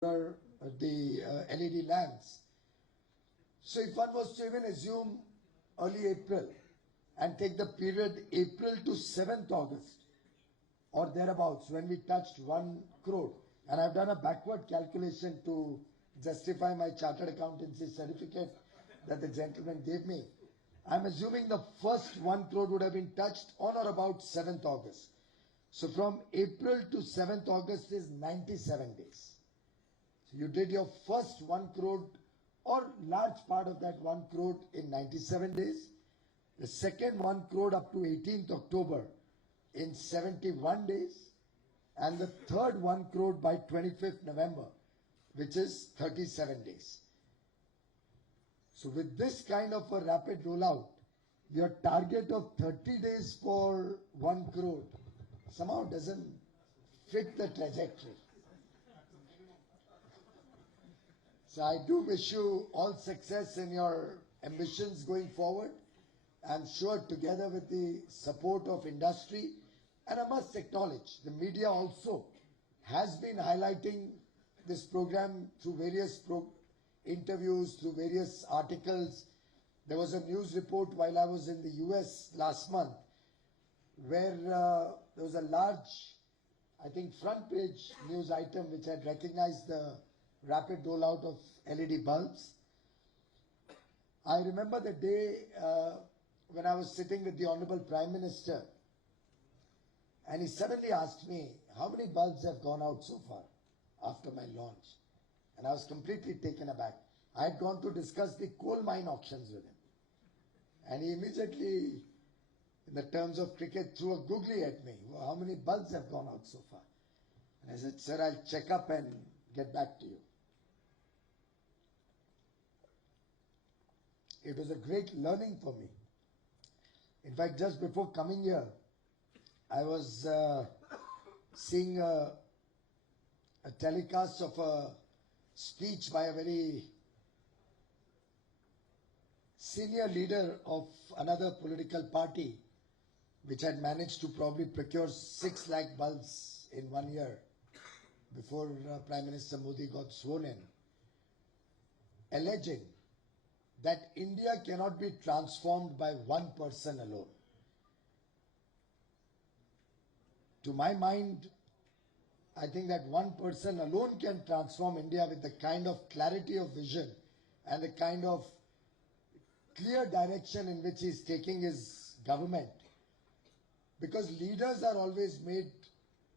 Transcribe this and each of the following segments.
the LED lamps. So if one was to even assume early April and take the period April to 7th August or thereabouts when we touched 1 crore, and I've done a backward calculation to justify my chartered accountancy certificate that the gentleman gave me. I'm assuming the first 1 crore would have been touched on or about 7th August. So from April to 7th August is 97 days. So you did your first 1 crore or large part of that 1 crore in 97 days. The second 1 crore up to 18th October in 71 days. And the third 1 crore by 25th November, which is 37 days. So with this kind of a rapid rollout, your target of 30 days for 1 crore somehow doesn't fit the trajectory. So I do wish you all success in your ambitions going forward. I'm sure together with the support of industry, and I must acknowledge the media also has been highlighting this program through various interviews, through various articles. There was a news report while I was in the US last month where there was a large, I think, front page news item which had recognized the rapid rollout of LED bulbs. I remember the day when I was sitting with the Honorable Prime Minister, and he suddenly asked me, how many bulbs have gone out so far after my launch? And I was completely taken aback. I had gone to discuss the coal mine auctions with him. And he immediately, in the terms of cricket, threw a googly at me. Well, how many bulbs have gone out so far? And I said, sir, I'll check up and get back to you. It was a great learning for me. In fact, just before coming here, I was seeing a telecast of a speech by a very senior leader of another political party which had managed to probably procure 6 lakh bulbs in 1 year before Prime Minister Modi got sworn in, alleging that India cannot be transformed by one person alone. To my mind, I think that one person alone can transform India with the kind of clarity of vision and the kind of clear direction in which he is taking his government. Because leaders are always made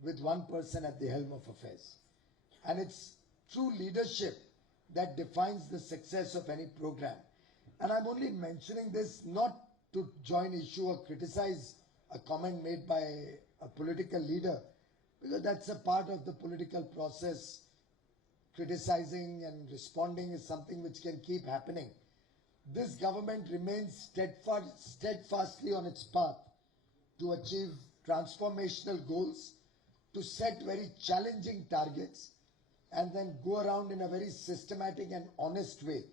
with one person at the helm of affairs. And it's true leadership that defines the success of any program. And I'm only mentioning this not to join issue or criticize a comment made by a political leader, because that's a part of the political process. Criticizing and responding is something which can keep happening. This government remains steadfastly on its path to achieve transformational goals, to set very challenging targets, and then go around in a very systematic and honest way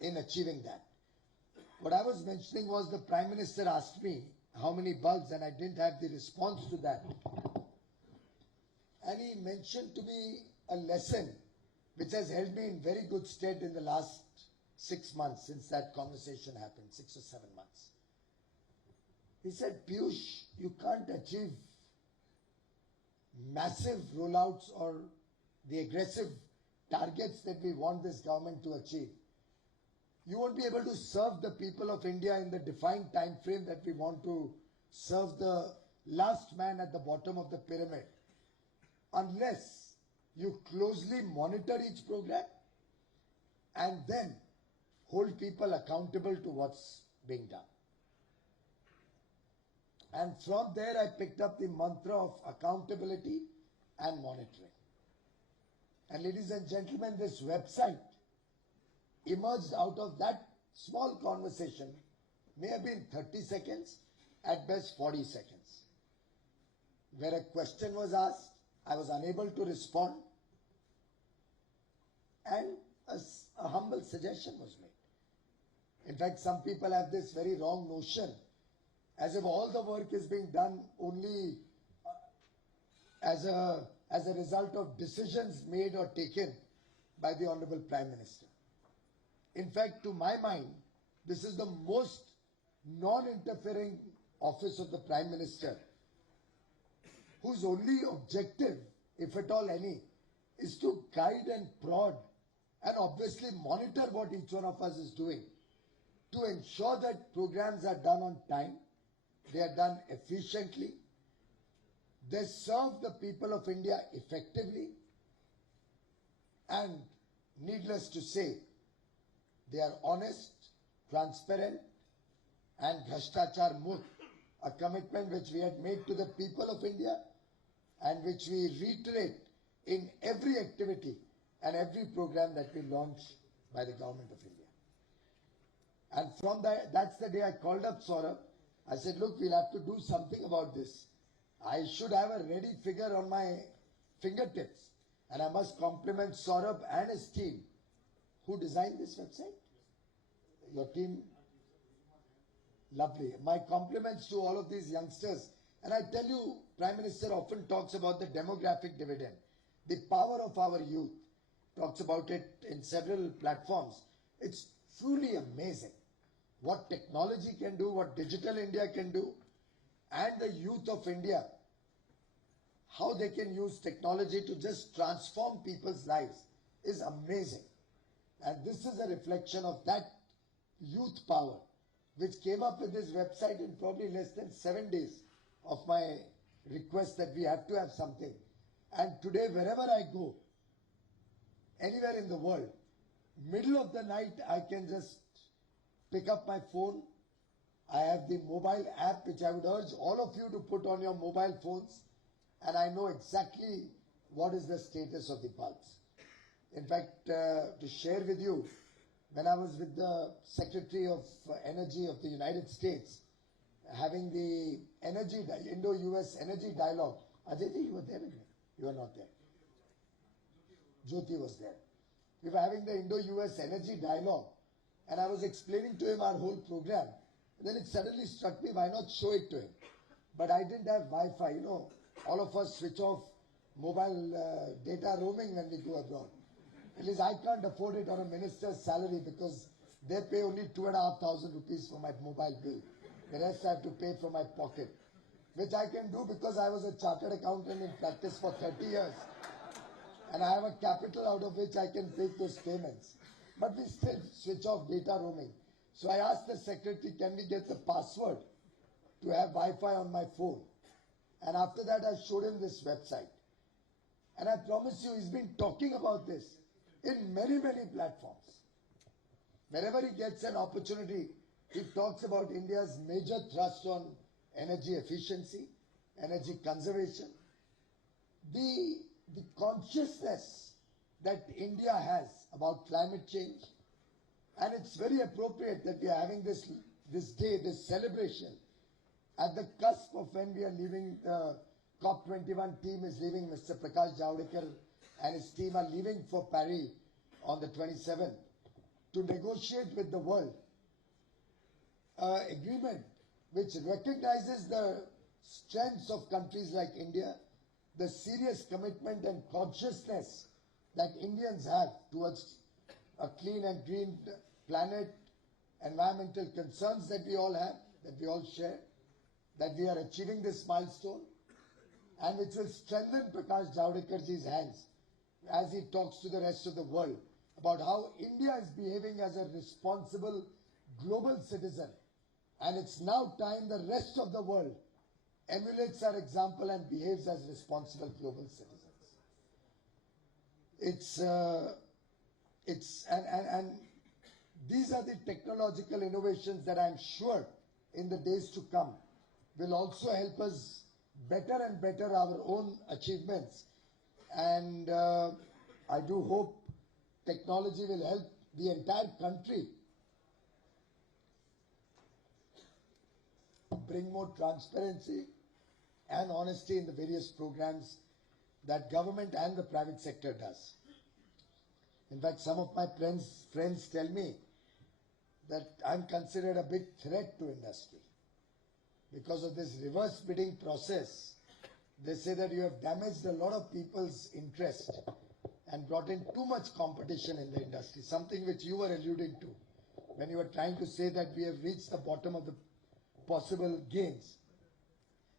in achieving that. What I was mentioning was the Prime Minister asked me how many bulbs, and I didn't have the response to that. And he mentioned to me a lesson which has held me in very good stead in the last 6 months since that conversation happened, 6 or 7 months. He said, Piyush, you can't achieve massive rollouts or the aggressive targets that we want this government to achieve. You won't be able to serve the people of India in the defined time frame that we want to serve the last man at the bottom of the pyramid unless you closely monitor each program and then hold people accountable to what's being done. And from there I picked up the mantra of accountability and monitoring. And ladies and gentlemen, this website emerged out of that small conversation, may have been 30 seconds, at best 40 seconds, where a question was asked, I was unable to respond, and a humble suggestion was made. In fact, some people have this very wrong notion, as if all the work is being done only as a result of decisions made or taken by the Honorable Prime Minister. In fact, to my mind, this is the most non-interfering office of the Prime Minister, whose only objective, if at all any, is to guide and prod and obviously monitor what each one of us is doing to ensure that programs are done on time, they are done efficiently, they serve the people of India effectively, and needless to say, they are honest, transparent, and Bhrashtachar Mukt, a commitment which we had made to the people of India and which we reiterate in every activity and every program that we launch by the Government of India. And from that's the day I called up Saurabh. I said, look, we'll have to do something about this. I should have a ready figure on my fingertips. And I must compliment Saurabh and his team. Who designed this website? Your team? Lovely. My compliments to all of these youngsters. And I tell you, Prime Minister often talks about the demographic dividend, the power of our youth. Talks about it in several platforms. It's truly amazing what technology can do, what digital India can do, and the youth of India, how they can use technology to just transform people's lives is amazing. And this is a reflection of that youth power, which came up with this website in probably less than 7 days of my request that we have to have something. And today, wherever I go, anywhere in the world, middle of the night, I can just pick up my phone. I have the mobile app, which I would urge all of you to put on your mobile phones, and I know exactly what is the status of the pulse. In fact, to share with you, when I was with the Secretary of Energy of the United States, having the Indo-US Energy Dialogue, Ajay, you were there with me? You were not there. Jyoti was there. We were having the Indo-US Energy Dialogue, and I was explaining to him our whole program. And then it suddenly struck me, why not show it to him? But I didn't have Wi-Fi. You know, all of us switch off mobile data roaming when we go abroad. At least I can't afford it on a minister's salary because they pay only 2,500 rupees for my mobile bill. The rest I have to pay from my pocket, which I can do because I was a chartered accountant in practice for 30 years. And I have a capital out of which I can take those payments. But we still switch off data roaming. So I asked the secretary, can we get the password to have Wi-Fi on my phone? And after that, I showed him this website. And I promise you, he's been talking about this in many, many platforms. Wherever he gets an opportunity, he talks about India's major thrust on energy efficiency, energy conservation, the consciousness that India has about climate change. And it's very appropriate that we are having this day, this celebration, at the cusp of when we are leaving, the COP21 team is leaving, Mr. Prakash Javadekar and his team are leaving for Paris on the 27th to negotiate with the world agreement which recognizes the strengths of countries like India, the serious commitment and consciousness that Indians have towards a clean and green planet, environmental concerns that we all have, that we all share, that we are achieving this milestone, and which will strengthen Prakash Javadekar-ji's hands as he talks to the rest of the world about how India is behaving as a responsible global citizen. And it's now time the rest of the world emulates our example and behaves as responsible global citizens. And these are the technological innovations that I'm sure in the days to come will also help us better and better our own achievements. And I do hope technology will help the entire country bring more transparency and honesty in the various programs that government and the private sector does. In fact, some of my friends tell me that I'm considered a big threat to industry because of this reverse bidding process. They say that you have damaged a lot of people's interest. and brought in too much competition in the industry, something which you were alluding to when you were trying to say that we have reached the bottom of the possible gains.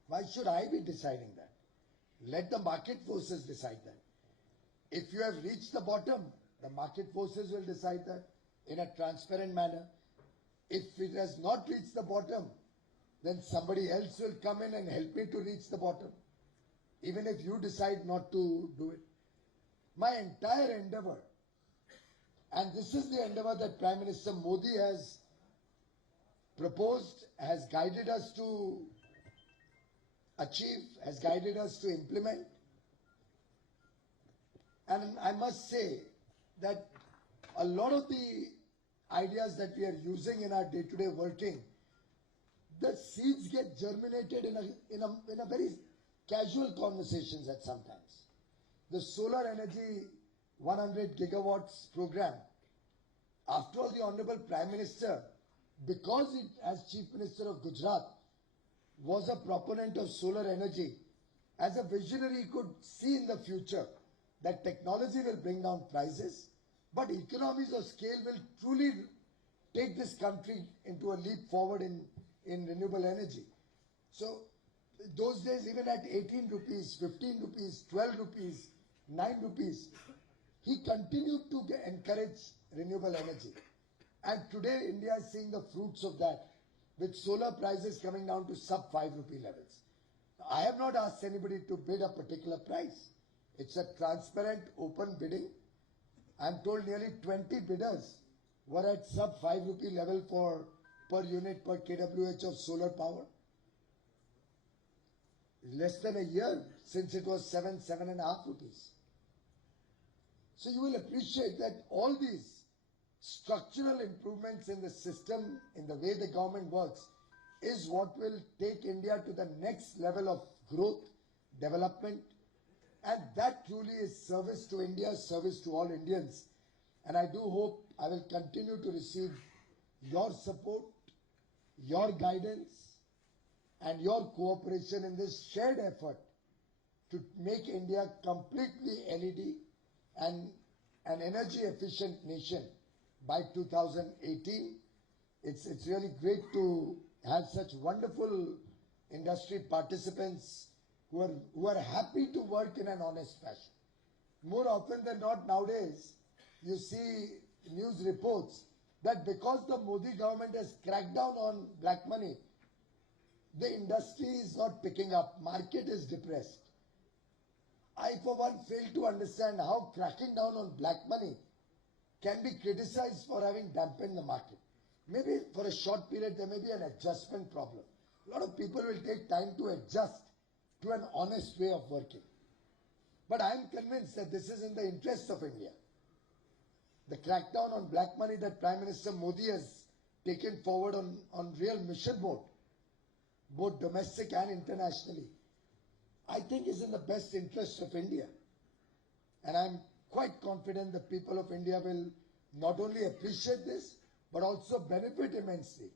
Why should I be deciding that? Let the market forces decide that. If you have reached the bottom, the market forces will decide that in a transparent manner. If it has not reached the bottom, then somebody else will come in and help me to reach the bottom, even if you decide not to do it. My entire endeavor, and this is the endeavor that Prime Minister Modi has proposed, has guided us to achieve, has guided us to implement. And I must say that a lot of the ideas that we are using in our day-to-day working, the seeds get germinated in a very casual conversations at sometimes. The solar energy 100 gigawatts program, after all, the Honorable Prime Minister, because it, as Chief Minister of Gujarat, was a proponent of solar energy, as a visionary could see in the future that technology will bring down prices, but economies of scale will truly take this country into a leap forward in renewable energy. So those days, even at 18 rupees, 15 rupees, 12 rupees, 9 rupees, he continued to encourage renewable energy. And today India is seeing the fruits of that, with solar prices coming down to sub 5 rupee levels. I have not asked anybody to bid a particular price. It's a transparent, open bidding. I'm told nearly 20 bidders were at sub 5 rupee level for per unit per kWh of solar power. Less than a year since it was 7.5 rupees. So you will appreciate that all these structural improvements in the system, in the way the government works, is what will take India to the next level of growth, development, and that truly is service to India, service to all Indians. And I do hope I will continue to receive your support, your guidance, and your cooperation in this shared effort to make India completely LED and an energy efficient nation by 2018. It's really great to have such wonderful industry participants who are happy to work in an honest fashion. More often than not nowadays, you see news reports that because the Modi government has cracked down on black money, the industry is not picking up, market is depressed. I for one fail to understand how cracking down on black money can be criticized for having dampened the market. Maybe for a short period there may be an adjustment problem. A lot of people will take time to adjust to an honest way of working. But I am convinced that this is in the interest of India. The crackdown on black money that Prime Minister Modi has taken forward on real mission mode, both domestic and internationally, I think is in the best interest of India. And I'm quite confident the people of India will not only appreciate this, but also benefit immensely,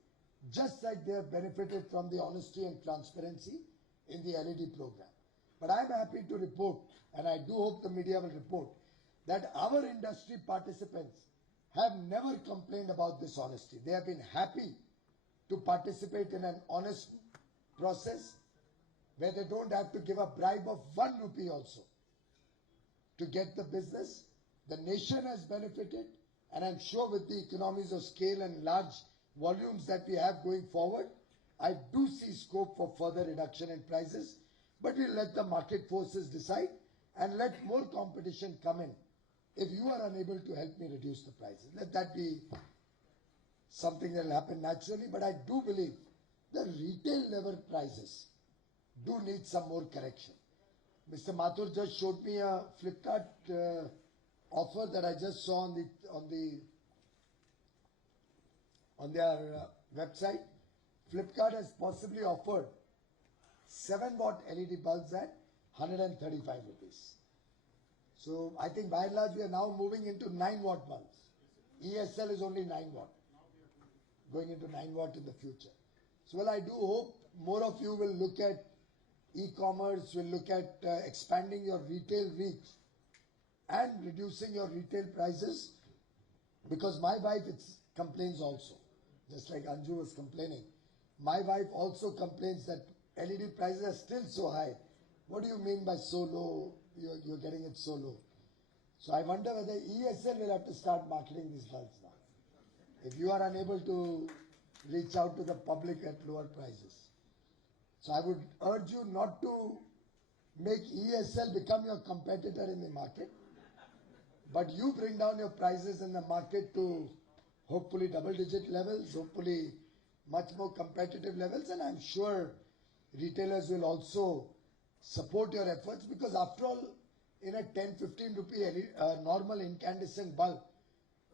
just like they have benefited from the honesty and transparency in the LED program. But I'm happy to report, and I do hope the media will report, that our industry participants have never complained about this honesty. They have been happy to participate in an honest process where they don't have to give a bribe of 1 rupee also to get the business. The nation has benefited, and I'm sure with the economies of scale and large volumes that we have going forward, I do see scope for further reduction in prices, but we'll let the market forces decide and let more competition come in. If you are unable to help me reduce the prices, let that be something that will happen naturally. But I do believe the retail level prices do need some more correction. Mr. Mathur just showed me a Flipkart offer that I just saw on their website. Flipkart has possibly offered 7-watt LED bulbs at 135 rupees. So I think by and large we are now moving into 9-watt bulbs. EESL is only 9-watt, going into 9-watt in the future. So well, I do hope more of you will look at e-commerce, will look at expanding your retail reach and reducing your retail prices, because my wife complains also, just like Anju was complaining. My wife also complains that LED prices are still so high. What do you mean by so low? You're getting it so low. So I wonder whether EESL will have to start marketing these bulbs now, if you are unable to reach out to the public at lower prices. So I would urge you not to make EESL become your competitor in the market, but you bring down your prices in the market to hopefully double-digit levels, hopefully much more competitive levels, and I'm sure retailers will also support your efforts, because after all, in a 10-15 rupee normal incandescent bulb,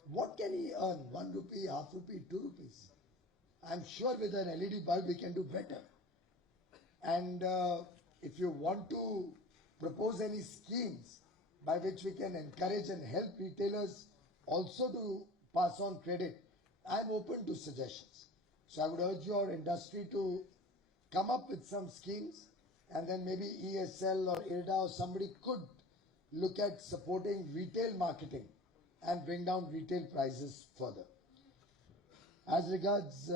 what can he earn? 1 rupee, half rupee, 2 rupees. I'm sure with an LED bulb we can do better. And if you want to propose any schemes by which we can encourage and help retailers also to pass on credit, I'm open to suggestions. So I would urge your industry to come up with some schemes, and then maybe EESL or IRDA or somebody could look at supporting retail marketing and bring down retail prices further. As regards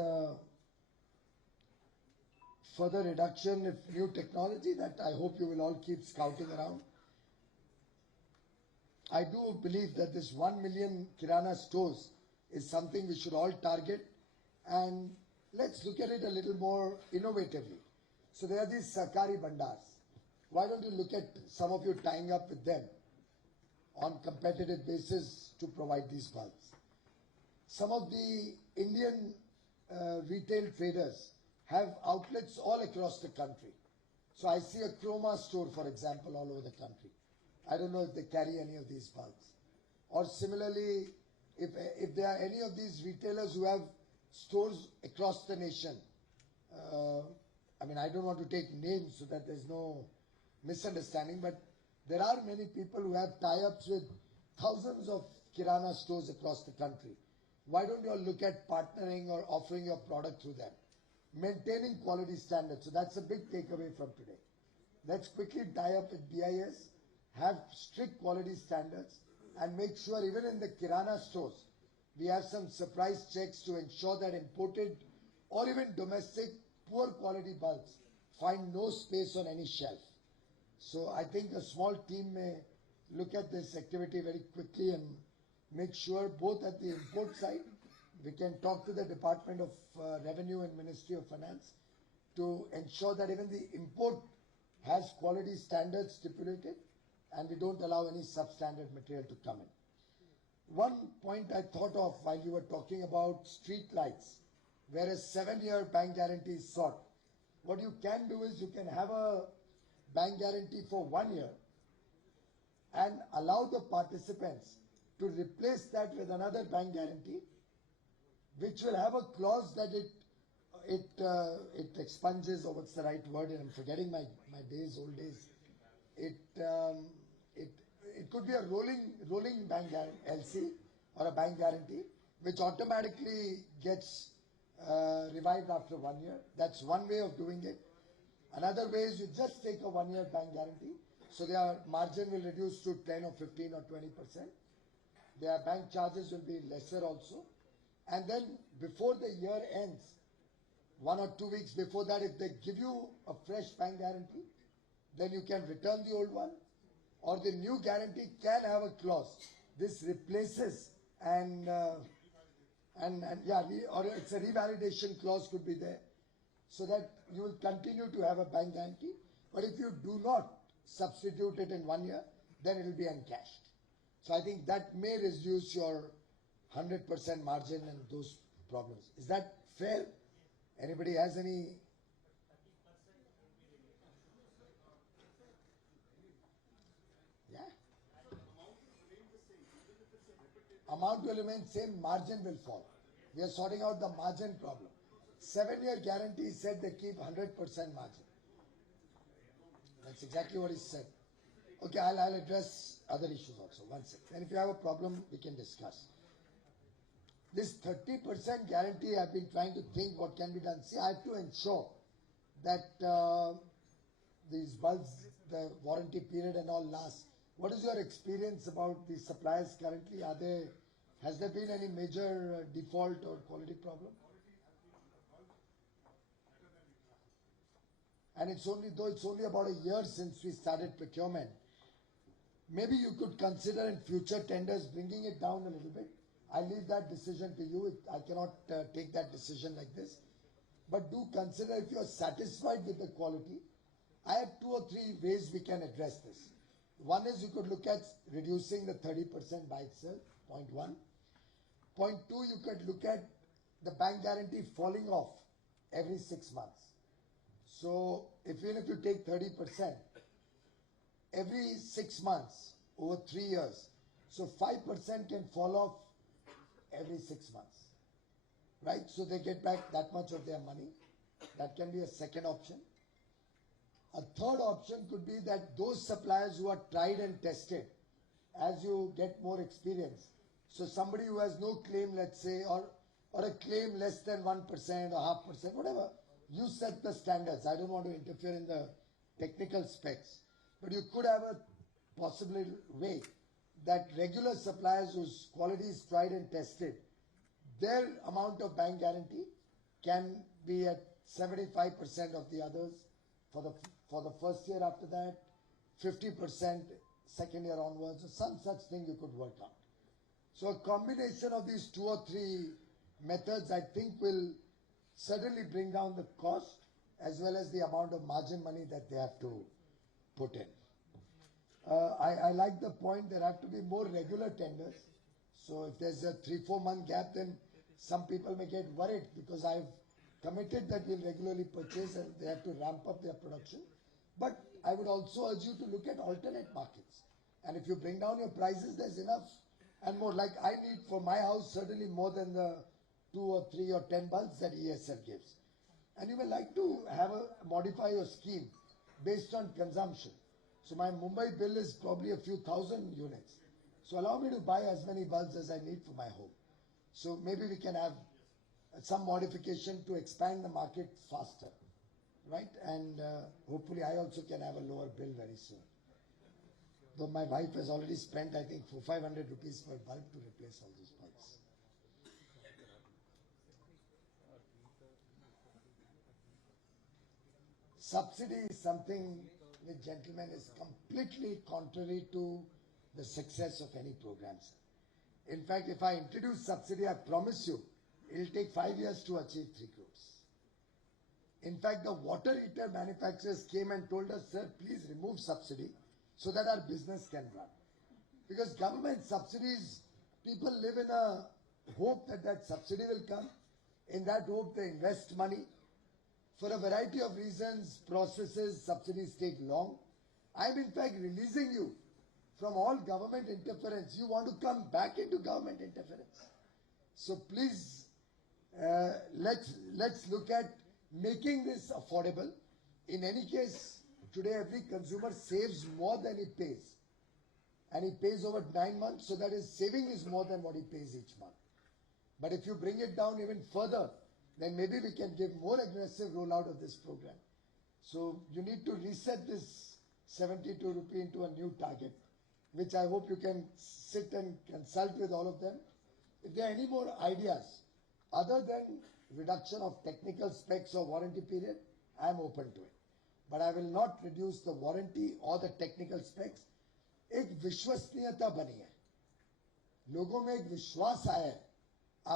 further reduction of new technology, that I hope you will all keep scouting around. I do believe that this 1 million Kirana stores is something we should all target, and let's look at it a little more innovatively. So there are these Sarkari Bandars. Why don't you look at some of you tying up with them on competitive basis to provide these bulbs? Some of the Indian retail traders have outlets all across the country. So I see a Chroma store, for example, all over the country. I don't know if they carry any of these bulbs. Or similarly, if there are any of these retailers who have stores across the nation, I mean, I don't want to take names so that there's no misunderstanding, but there are many people who have tie-ups with thousands of Kirana stores across the country. Why don't you all look at partnering or offering your product through them? Maintaining quality standards. So that's a big takeaway from today. Let's quickly tie up with BIS, have strict quality standards, and make sure even in the Kirana stores, we have some surprise checks to ensure that imported or even domestic poor quality bulbs find no space on any shelf. So I think a small team may look at this activity very quickly and make sure both at the import side, we can talk to the Department of Revenue and Ministry of Finance to ensure that even the import has quality standards stipulated and we don't allow any substandard material to come in. One point I thought of while you were talking about street lights, where a 7-year bank guarantee is sought. What you can do is you can have a bank guarantee for 1 year and allow the participants to replace that with another bank guarantee, which will have a clause that it expunges, or what's the right word, and I'm forgetting my old days. It could be a rolling bank LC or a bank guarantee, which automatically gets revived after 1 year. That's one way of doing it. Another way is you just take a 1 year bank guarantee, so their margin will reduce to 10 or 15 or 20%. Their bank charges will be lesser also. And then before the year ends, 1 or 2 weeks before that, if they give you a fresh bank guarantee, then you can return the old one, or the new guarantee can have a clause. This replaces and yeah, or it's a revalidation clause could be there, so that you will continue to have a bank guarantee. But if you do not substitute it in 1 year, then it will be encashed. So I think that may reduce your 100% margin and those problems. Is that fair? Anybody has any? Yeah. Amount will remain same, margin will fall. We are sorting out the margin problem. 7-year guarantee said they keep 100% margin. That's exactly what he said. Okay, I'll address other issues also. 1 second. And if you have a problem, we can discuss. This 30% guarantee, I've been trying to think what can be done. See, I have to ensure that these bulbs, the warranty period and all lasts. What is your experience about the suppliers currently? Has there been any major default or quality problem? And it's only about a year since we started procurement. Maybe you could consider in future tenders bringing it down a little bit. I leave that decision to you. I cannot take that decision like this. But do consider if you are satisfied with the quality. I have 2 or 3 ways we can address this. One is you could look at reducing the 30% by itself, point 1. Point 2, you could look at the bank guarantee falling off every 6 months. So even if you take 30%, every 6 months over 3 years, so 5% can fall off every 6 months, right? So they get back that much of their money. That can be a second option. A third option could be that those suppliers who are tried and tested, as you get more experience, so somebody who has no claim, let's say, or a claim less than 1% or 0.5%, whatever, you set the standards. I don't want to interfere in the technical specs, but you could have a possible way that regular suppliers whose quality is tried and tested, their amount of bank guarantee can be at 75% of the others for the first year, after that 50% second year onwards, or some such thing you could work out. So a combination of these 2 or 3 methods, I think, will certainly bring down the cost as well as the amount of margin money that they have to put in. I like the point there have to be more regular tenders. So if there's a 3-4 month gap, then some people may get worried because I've committed that we'll regularly purchase and they have to ramp up their production. But I would also urge you to look at alternate markets. And if you bring down your prices, there's enough and more. Like I need for my house certainly more than the 2 or 3 or 10 bulbs that EESL gives. And you may like to modify your scheme based on consumption. So my Mumbai bill is probably a few thousand units. So allow me to buy as many bulbs as I need for my home. So maybe we can have some modification to expand the market faster, right? And hopefully I also can have a lower bill very soon. Though my wife has already spent, I think, 500 rupees per bulb to replace all those bulbs. Subsidy is something, gentlemen, is completely contrary to the success of any programs. In fact, if I introduce subsidy, I promise you, it will take 5 years to achieve 3 crores. In fact, the water heater manufacturers came and told us, sir, please remove subsidy so that our business can run. Because government subsidies, people live in a hope that that subsidy will come. In that hope, they invest money. For a variety of reasons, processes, subsidies take long. I'm in fact releasing you from all government interference. You want to come back into government interference. So please, let's look at making this affordable. In any case, today every consumer saves more than he pays. And he pays over 9 months, so that his saving is more than what he pays each month. But if you bring it down even further, then maybe we can give more aggressive rollout of this program. So you need to reset this 72 rupee into a new target, which I hope you can sit and consult with all of them. If there are any more ideas other than reduction of technical specs or warranty period, I am open to it. But I will not reduce the warranty or the technical specs. एक विश्वसनीयता बनी है, लोगों में एक विश्वास आया है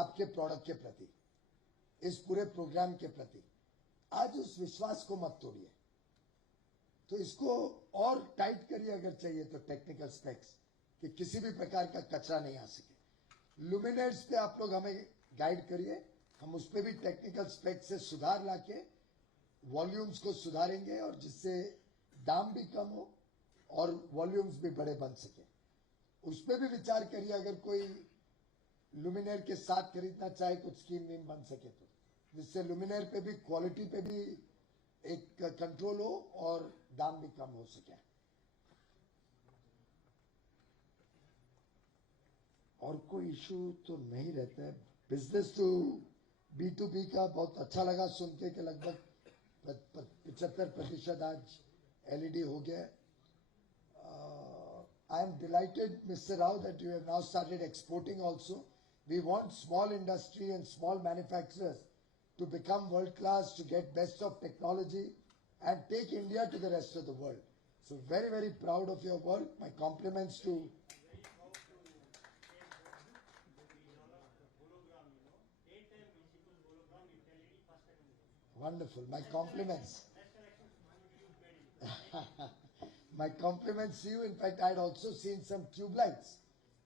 आपके प्रोडक्ट के प्रति, इस पूरे प्रोग्राम के प्रति. आज उस विश्वास को मत तोड़िए. तो इसको और टाइट करिए अगर चाहिए तो टेक्निकल स्पेक्स, कि किसी भी प्रकार का कचरा नहीं आ सके. लुमिनेट्स पे आप लोग हमें गाइड करिए, हम उस पे भी टेक्निकल स्पेक्स से सुधार लाके वॉल्यूम्स को सुधारेंगे और जिससे दाम भी कम हो और वॉल्यूम्स भी बड़े बन सके. उस पे भी विचार करिए, अगर कोई लुमिनेर के साथ खरीदना चाहे कुछ स्कीम में बन सके तो, जिससे लुमिनेर पे भी क्वालिटी पे भी एक कंट्रोल हो और दाम भी कम हो सके. और कोई इशू तो नहीं रहता है. बिजनेस टू B2B का बहुत अच्छा लगा सुन के कि लगभग 75% आज LED हो गया. I am delighted, Mr. Rao, that you have now started exporting also. We want small industry and small manufacturers to become world class, to get best of technology and take India to the rest of the world. So very, very proud of your work. My compliments to wonderful. My compliments. My compliments to you. In fact, I had also seen some tube lights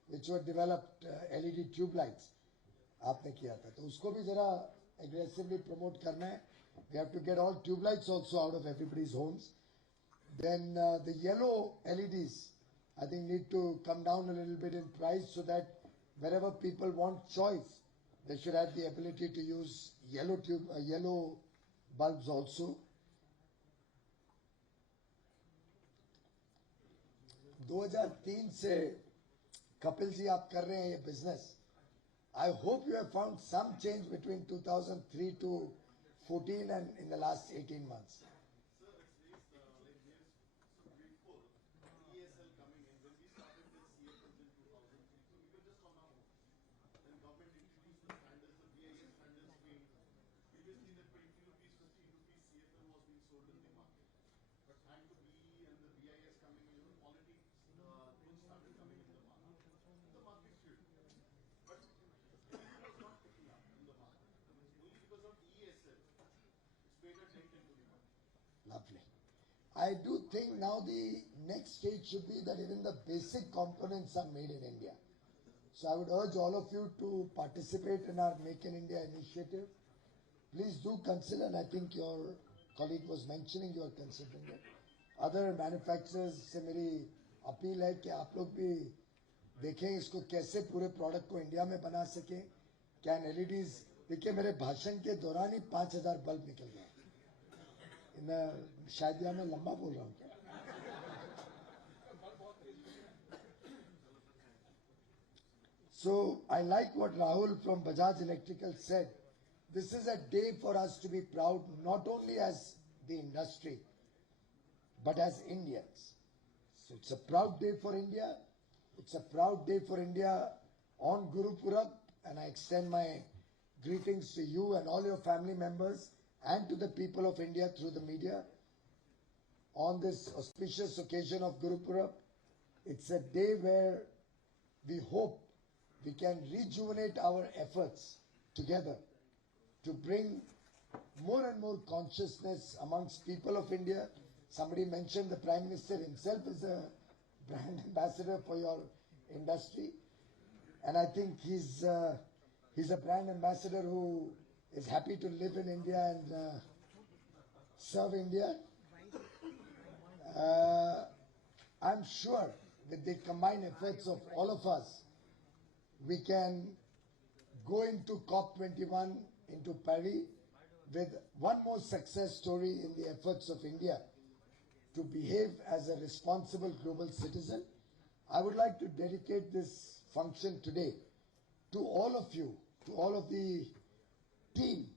which were developed, LED tube lights. आपने किया था, तो उसको भी जरा aggressively promote करना है. We have to get all tube lights also out of everybody's homes. Then the yellow LEDs, I think, need to come down a little bit in price so that wherever people want choice, they should have the ability to use yellow bulbs also. 2003 से कपिल जी आप कर रहे हैं ये business. I hope you have found some change between 2003 to 14 and in the last 18 months. Sir, it's so grateful. EESL coming in. When we started this CFLs in 2003, so we were just on our own. Then government introduced the standards, the BIS standards came. Previously, the 20 rupees, 15 rupees CFL was being sold in the market. But thanks to BE and the BIS coming in, quality goods started coming in the market. The market should. But it was not picking up in the market. Only because of EESL, it's made a dent into the market. Lovely. I do think now the next stage should be that even the basic components are made in India. So I would urge all of you to participate in our Make in India initiative. Please do consider, and I think your colleague was mentioning you are considering it. Other manufacturers से मेरी appeal है कि आप लोग भी देखें इसको कैसे पूरे प्रोडक्ट को इंडिया में बना सके. कैन LEDs, देखिए मेरे भाषण के दौरान ही 5000 बल्ब निकल गए. शायद या मैं लंबा बोल रहा हूँ क्या? So I like what Rahul from Bajaj Electrical said. This is a day for us to be proud, not only as the industry, but as Indians. So it's a proud day for India. It's a proud day for India on Guru Purab, and I extend my greetings to you and all your family members and to the people of India through the media on this auspicious occasion of Guru Purab. It's a day where we hope we can rejuvenate our efforts together to bring more and more consciousness amongst people of India. Somebody mentioned the Prime Minister himself is a brand ambassador for your industry, and I think he's a brand ambassador who is happy to live in India and serve India. I'm sure with the combined efforts of all of us, we can go into COP21 into Paris with one more success story in the efforts of India to behave as a responsible global citizen. I would like to dedicate this function today to all of you, to all of the team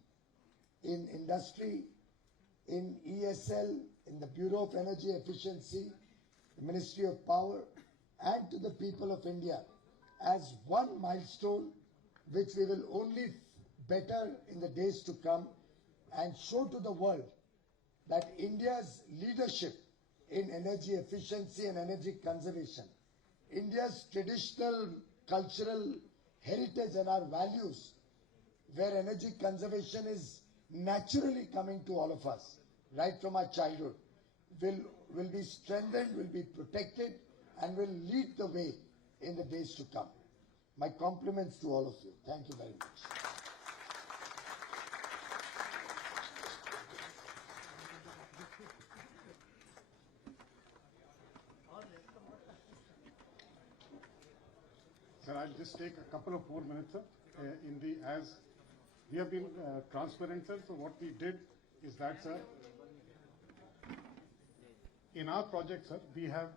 in industry, in EESL, in the Bureau of Energy Efficiency, the Ministry of Power, and to the people of India as one milestone which we will only better in the days to come and show to the world that India's leadership in energy efficiency and energy conservation, India's traditional cultural heritage and our values, where energy conservation is naturally coming to all of us right from our childhood, will be strengthened, will be protected, and will lead the way in the days to come. My compliments to all of you. Thank you very much. Sir, I'll just take a couple of more minutes, sir. As we have been transparent, sir, so what we did is that, sir, in our project, sir, we have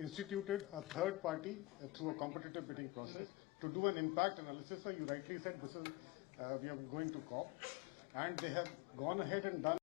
instituted a third party through a competitive bidding process to do an impact analysis. Sir, you rightly said this is we are going to COP, and they have gone ahead and done